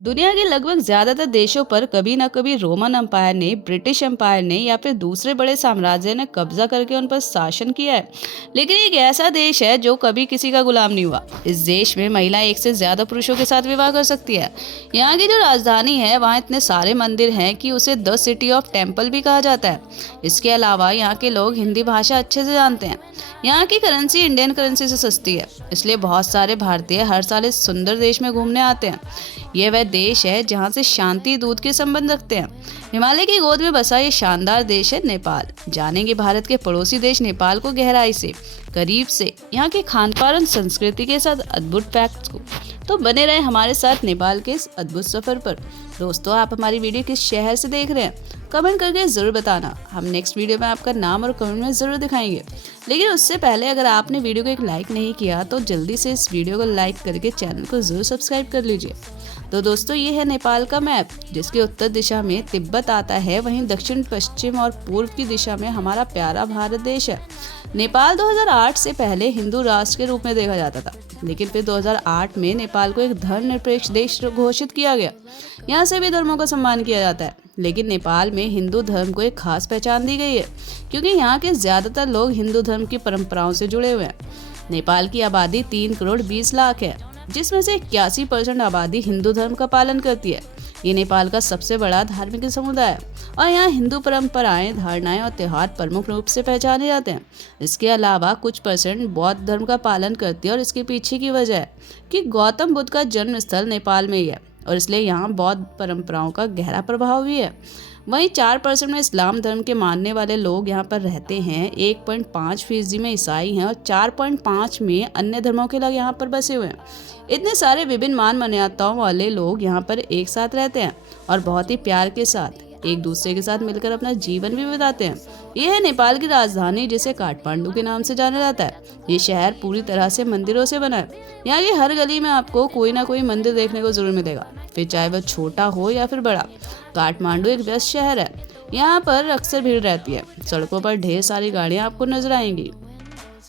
दुनिया के लगभग ज्यादातर देशों पर कभी न कभी रोमन अम्पायर ने, ब्रिटिश अम्पायर ने या फिर दूसरे बड़े साम्राज्य ने कब्जा करके उन पर शासन किया है। लेकिन एक ऐसा देश है जो कभी किसी का गुलाम नहीं हुआ। इस देश में महिला एक से ज्यादा पुरुषों के साथ विवाह कर सकती है। यहाँ की जो राजधानी है वहाँ इतने सारे मंदिर हैं कि उसे द सिटी ऑफ टेम्पल भी कहा जाता है। इसके अलावा यहाँ के लोग हिंदी भाषा अच्छे से जानते हैं। यहाँ की करेंसी इंडियन करेंसी से सस्ती है, इसलिए बहुत सारे भारतीय हर साल इस सुंदर देश में घूमने आते हैं। यह वह देश है जहाँ से शांति दूत के संबंध रखते हैं। हिमालय की गोद में बसा ये शानदार देश है नेपाल। जानेंगे भारत के पड़ोसी देश नेपाल को गहराई से, करीब से, यहाँ के खान पान और संस्कृति के साथ अद्भुत फैक्ट्स को। तो बने रहे हमारे साथ नेपाल के इस अद्भुत सफर पर। दोस्तों, आप हमारी वीडियो किस शहर से देख रहे हैं कमेंट करके जरूर बताना। हम नेक्स्ट वीडियो में आपका नाम और कमेंट में जरूर दिखाएंगे। लेकिन उससे पहले अगर आपने वीडियो को एक लाइक नहीं किया तो जल्दी से इस वीडियो को लाइक करके चैनल को जरूर सब्सक्राइब कर लीजिए। तो दोस्तों, ये है नेपाल का मैप, जिसके उत्तर दिशा में तिब्बत आता है, वहीं दक्षिण पश्चिम और पूर्व की दिशा में हमारा प्यारा भारत देश है। नेपाल 2008 से पहले हिंदू राष्ट्र के रूप में देखा जाता था, लेकिन फिर 2008 में नेपाल को एक धर्मनिरपेक्ष देश घोषित किया गया। यहाँ सभी धर्मों का सम्मान किया जाता है, लेकिन नेपाल में हिंदू धर्म को एक खास पहचान दी गई है, क्योंकि यहाँ के ज्यादातर लोग हिंदू धर्म की परंपराओं से जुड़े हुए हैं। नेपाल की आबादी 3 करोड़ 20 लाख है, जिसमें से 81% आबादी हिंदू धर्म का पालन करती है। ये नेपाल का सबसे बड़ा धार्मिक समुदाय है और यहाँ हिंदू परंपराएं, धारणाएं और त्योहार प्रमुख रूप से पहचाने जाते हैं। इसके अलावा कुछ % बौद्ध धर्म का पालन करती है और इसके पीछे की वजह है कि गौतम बुद्ध का जन्म स्थल नेपाल में ही है और इसलिए यहाँ बौद्ध परंपराओं का गहरा प्रभाव भी है। वहीं 4% में इस्लाम धर्म के मानने वाले लोग यहाँ पर रहते हैं। 1.5% में ईसाई हैं और 4.5 में अन्य धर्मों के लोग यहाँ पर बसे हुए हैं। इतने सारे विभिन्न मान मान्यताओं वाले लोग यहाँ पर एक साथ रहते हैं और बहुत ही प्यार के साथ एक दूसरे के साथ मिलकर अपना जीवन भी बिताते हैं। यह है नेपाल की राजधानी, जिसे काठमांडू के नाम से जाना जाता है। ये शहर पूरी तरह से मंदिरों से बना है। यहाँ की हर गली में आपको कोई ना कोई मंदिर देखने को जरूर मिलेगा, फिर चाहे वह छोटा हो या फिर बड़ा। काठमांडू एक व्यस्त शहर है, यहाँ पर अक्सर भीड़ रहती है। सड़कों पर ढेर सारी गाड़ियाँ आपको नजर आएंगी।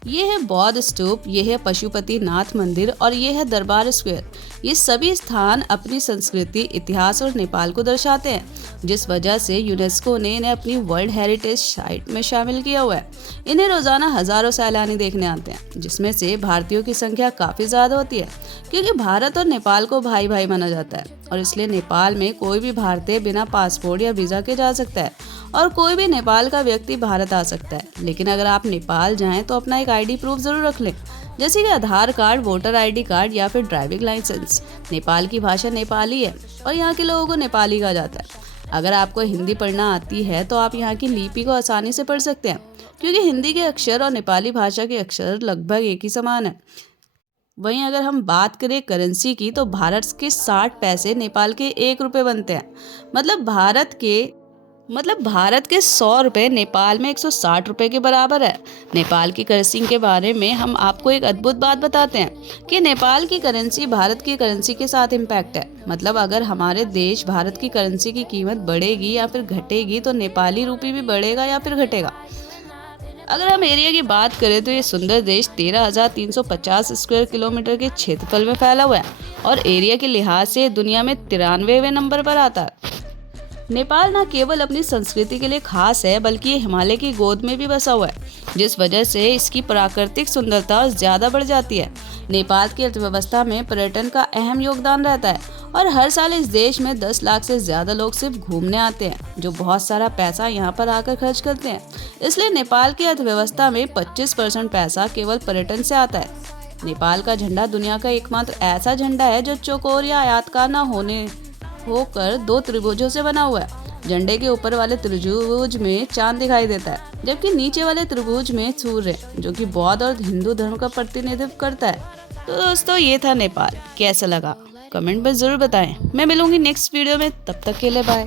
ये है बौद्ध स्तूप, ये है पशुपति नाथ मंदिर और ये है दरबार स्क्वायर। ये सभी स्थान अपनी संस्कृति, इतिहास और नेपाल को दर्शाते हैं, जिस वजह से यूनेस्को ने इन्हें अपनी वर्ल्ड हेरिटेज साइट में शामिल किया हुआ है। इन्हें रोजाना हजारों सैलानी देखने आते हैं, जिसमें से भारतीयों की संख्या काफी ज्यादा होती है, क्योंकि भारत और नेपाल को भाई भाई माना जाता है और इसलिए नेपाल में कोई भी भारतीय बिना पासपोर्ट या वीजा के जा सकता है और कोई भी नेपाल का व्यक्ति भारत आ सकता है। लेकिन अगर आप नेपाल जाएं तो अपना एक आईडी प्रूफ जरूर रख लें, जैसे कि आधार कार्ड, वोटर आईडी कार्ड या फिर ड्राइविंग लाइसेंस। नेपाल की भाषा नेपाली है और यहाँ के लोगों को नेपाली कहा जाता है। अगर आपको हिंदी पढ़ना आती है तो आप यहाँ की लिपि को आसानी से पढ़ सकते हैं, क्योंकि हिंदी के अक्षर और नेपाली भाषा के अक्षर लगभग एक ही समान है। वहीं अगर हम बात करें करेंसी की, तो भारत के 60 पैसे नेपाल के 1 रुपये बनते हैं। मतलब भारत के 100 रुपये नेपाल में 160 रुपये के बराबर है। नेपाल की करेंसी के बारे में हम आपको एक अद्भुत बात बताते हैं कि नेपाल की करेंसी भारत की करेंसी के साथ इम्पैक्ट है। मतलब अगर हमारे देश भारत की करेंसी की कीमत बढ़ेगी या फिर घटेगी तो नेपाली रूपी भी बढ़ेगा या फिर घटेगा। अगर हम एरिया की बात करें तो ये सुंदर देश 13,350 स्क्वायर किलोमीटर के क्षेत्रफल में फैला हुआ है और एरिया के लिहाज से दुनिया में 93वें नंबर पर आता है। नेपाल न केवल अपनी संस्कृति के लिए खास है, बल्कि ये हिमालय की गोद में भी बसा हुआ है, जिस वजह से इसकी प्राकृतिक सुंदरता और ज्यादा बढ़ जाती है। नेपाल की अर्थव्यवस्था में पर्यटन का अहम योगदान रहता है और हर साल इस देश में 10 लाख से ज्यादा लोग सिर्फ घूमने आते हैं, जो बहुत सारा पैसा यहाँ पर आकर खर्च करते हैं। इसलिए नेपाल की अर्थव्यवस्था में 25% पैसा केवल पर्यटन से आता है। नेपाल का झंडा दुनिया का एकमात्र ऐसा झंडा है जो चौकोर या आयताकार न होकर 2 त्रिभुजों से बना हुआ है। झंडे के ऊपर वाले त्रिभुज में चांद दिखाई देता है, जबकि नीचे वाले त्रिभुज में सूर्य, जो कि बौद्ध और हिंदू धर्म का प्रतिनिधित्व करता है। तो दोस्तों, ये था नेपाल। कैसा लगा कमेंट में जरूर बताएं। मैं मिलूंगी नेक्स्ट वीडियो में, तब तक के लिए बाय।